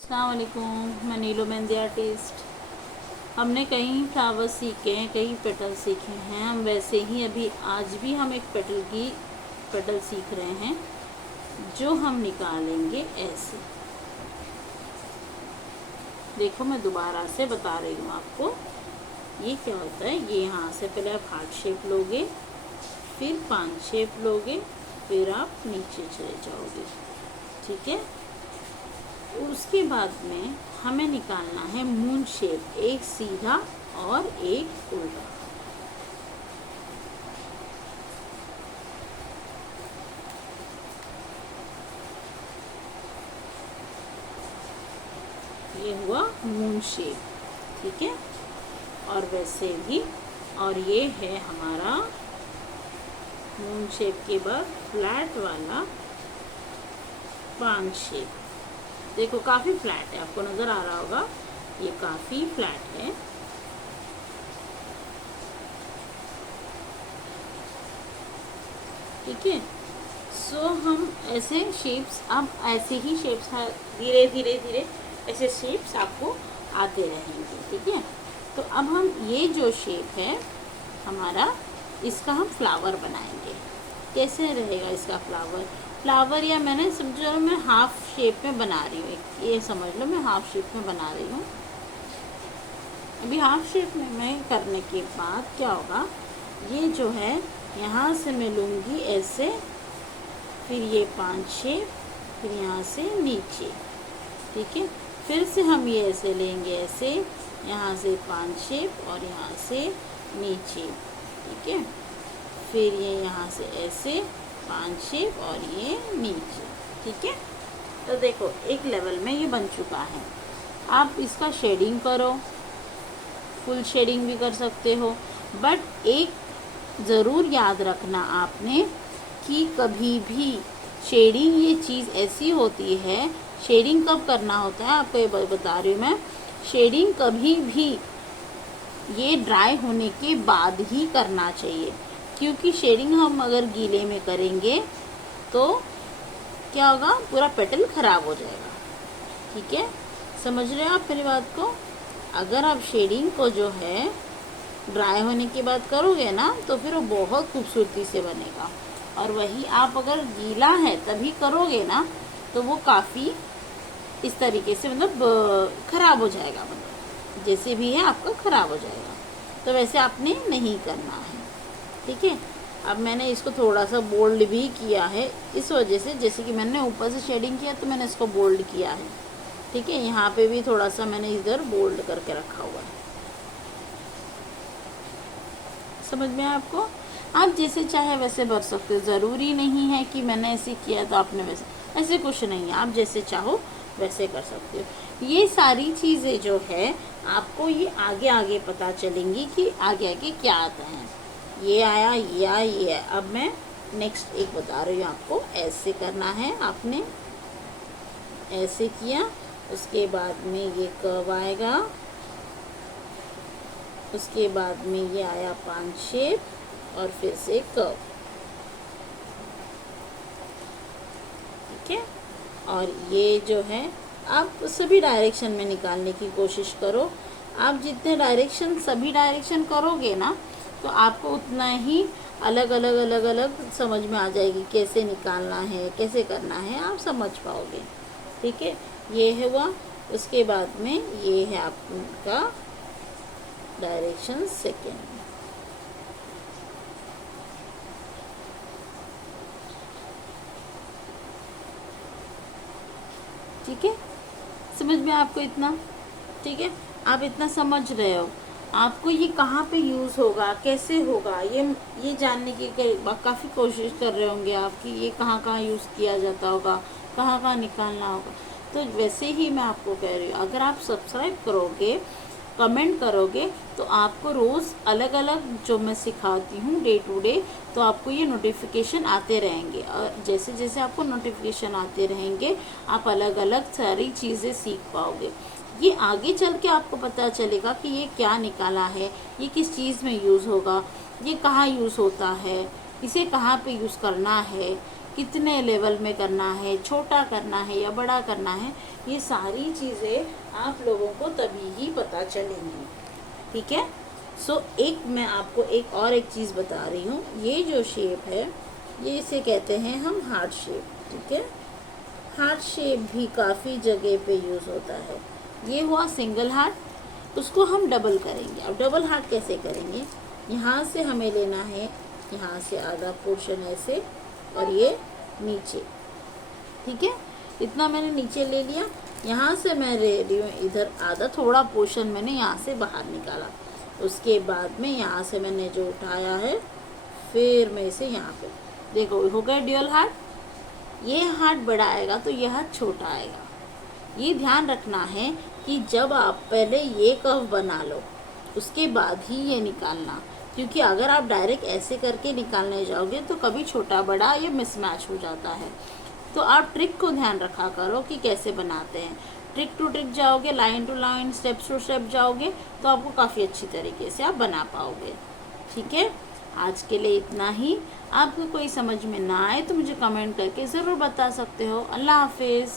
अस्सलाम वालेकुम, मैं नीलू मेहंदी आर्टिस्ट। हमने कई फ्लावर्स सीखे हैं, कई पेटल सीखे हैं। हम वैसे ही अभी आज भी हम एक पेटल सीख रहे हैं जो हम निकालेंगे ऐसे। देखो, मैं दोबारा से बता रही हूँ आपको ये क्या होता है। ये यहाँ से पहले आप हार्ट शेप लोगे, फिर 5 शेप लोगे, फिर आप नीचे चले जाओगे। ठीक है। उसके बाद में हमें निकालना है मून शेप, एक सीधा और एक उल्टा। ये हुआ मून शेप। ठीक है। और वैसे भी, और ये है हमारा मून शेप के बाद फ्लैट वाला 5 शेप। देखो, काफ़ी फ्लैट है, आपको नज़र आ रहा होगा, ये काफ़ी फ्लैट है। ठीक है। सो हम ऐसे शेप्स, अब ऐसे ही शेप्स धीरे धीरे धीरे ऐसे शेप्स आपको आते रहेंगे। ठीक है। तो अब हम ये जो शेप है हमारा, इसका हम फ्लावर बनाएंगे। कैसे रहेगा इसका फ्लावर या मैंने समझो मैं हाफ शेप में बना रही हूँ, ये समझ लो मैं हाफ शेप में बना रही हूँ। अभी हाफ शेप में मैं करने के बाद क्या होगा, ये जो है यहाँ से मैं लूँगी ऐसे, फिर ये 5 शेप, फिर यहाँ से नीचे। ठीक है। फिर से हम ये ऐसे लेंगे, ऐसे यहाँ से 5 शेप और यहाँ से नीचे। ठीक है। फिर ये यहाँ से ऐसे 5 शेप और ये नीचे। ठीक है। तो देखो, एक लेवल में ये बन चुका है। आप इसका शेडिंग करो, फुल शेडिंग भी कर सकते हो, बट एक ज़रूर याद रखना आपने कि कभी भी शेडिंग ये चीज़ ऐसी होती है, शेडिंग कब करना होता है आपको ये बता रही हूँ मैं। शेडिंग कभी भी ये ड्राई होने के बाद ही करना चाहिए, क्योंकि शेडिंग हम अगर गीले में करेंगे तो क्या होगा, पूरा पेटल खराब हो जाएगा। ठीक है। समझ रहे हो आप मेरी बात को। अगर आप शेडिंग को जो है ड्राई होने के बाद करोगे ना, तो फिर वो बहुत खूबसूरती से बनेगा। और वही आप अगर गीला है तभी करोगे ना, तो वो काफ़ी इस तरीके से मतलब ख़राब हो जाएगा, मतलब जैसे भी है आपका ख़राब हो जाएगा। तो वैसे आपने नहीं करना है। ठीक है। अब मैंने इसको थोड़ा सा बोल्ड भी किया है, इस वजह से जैसे कि मैंने ऊपर से शेडिंग किया तो मैंने इसको बोल्ड किया है। ठीक है। यहाँ पे भी थोड़ा सा मैंने इधर बोल्ड करके रखा हुआ है। समझ में आपको। आप जैसे चाहे वैसे भर सकते हो, ज़रूरी नहीं है कि मैंने ऐसे किया तो आपने वैसे, ऐसे कुछ नहीं है। आप जैसे चाहो वैसे कर सकते हो। ये सारी चीज़ें जो है आपको ये आगे आगे पता चलेंगी कि आगे आगे क्या आता है। ये आया, ये आया, ये आया। अब मैं नेक्स्ट एक बता रही हूँ आपको। ऐसे करना है आपने, ऐसे किया, उसके बाद में ये कर्व आएगा, उसके बाद में ये आया 5 शेप और फिर से कर्व। ठीक है। और ये जो है आप सभी डायरेक्शन में निकालने की कोशिश करो। आप जितने डायरेक्शन, सभी डायरेक्शन करोगे ना, तो आपको उतना ही अलग अलग अलग अलग समझ में आ जाएगी, कैसे निकालना है, कैसे करना है, आप समझ पाओगे। ठीक है। ये है हुआ। उसके बाद में ये है आपका डायरेक्शन सेकेंड। ठीक है। समझ में आपको इतना। ठीक है। आप इतना समझ रहे हो, आपको ये कहाँ पे यूज़ होगा, कैसे होगा, ये जानने की काफ़ी कोशिश कर रहे होंगे आप कि ये कहाँ कहाँ यूज़ किया जाता होगा, कहाँ कहाँ निकालना होगा। तो वैसे ही मैं आपको कह रही हूँ, अगर आप सब्सक्राइब करोगे, कमेंट करोगे, तो आपको रोज़ अलग अलग जो मैं सिखाती हूँ डे टू डे, तो आपको ये नोटिफिकेशन आते रहेंगे। और जैसे जैसे आपको नोटिफिकेशन आते रहेंगे, आप अलग अलग सारी चीज़ें सीख पाओगे। ये आगे चल के आपको पता चलेगा कि ये क्या निकाला है, ये किस चीज़ में यूज़ होगा, ये कहाँ यूज़ होता है, इसे कहाँ पे यूज़ करना है, कितने लेवल में करना है, छोटा करना है या बड़ा करना है, ये सारी चीज़ें आप लोगों को तभी ही पता चलेंगी। ठीक है। सो एक मैं आपको एक चीज़ बता रही हूँ, ये जो शेप है ये इसे कहते हैं हम हार्ट शेप। ठीक है। हार्ट शेप भी काफ़ी जगह पे यूज़ होता है। ये हुआ सिंगल हार्ट, उसको हम डबल करेंगे। अब डबल हार्ट कैसे करेंगे, यहाँ से हमें लेना है, यहाँ से आधा पोर्शन ऐसे और ये नीचे। ठीक है, इतना मैंने नीचे ले लिया। यहाँ से मैं ले रही हूँ इधर आधा, थोड़ा पोर्शन मैंने यहाँ से बाहर निकाला। उसके बाद में यहाँ से मैंने जो उठाया है, फिर मैं इसे यहाँ पे, देखो हो गया ड्यूअल हार्ट। ये हार्ट बड़ा आएगा तो यह हार्ट छोटा आएगा। ये ध्यान रखना है कि जब आप पहले ये कर्व बना लो उसके बाद ही ये निकालना, क्योंकि अगर आप डायरेक्ट ऐसे करके निकालने जाओगे तो कभी छोटा बड़ा ये मिसमैच हो जाता है। तो आप ट्रिक को ध्यान रखा करो कि कैसे बनाते हैं। ट्रिक टू ट्रिक जाओगे, line to line, steps to step जाओगे तो आपको काफ़ी अच्छी तरीके से आप बना पाओगे। ठीक है, आज के लिए इतना ही। आपको कोई समझ में ना आए तो मुझे कमेंट करके ज़रूर बता सकते हो। अल्लाह हाफिज़।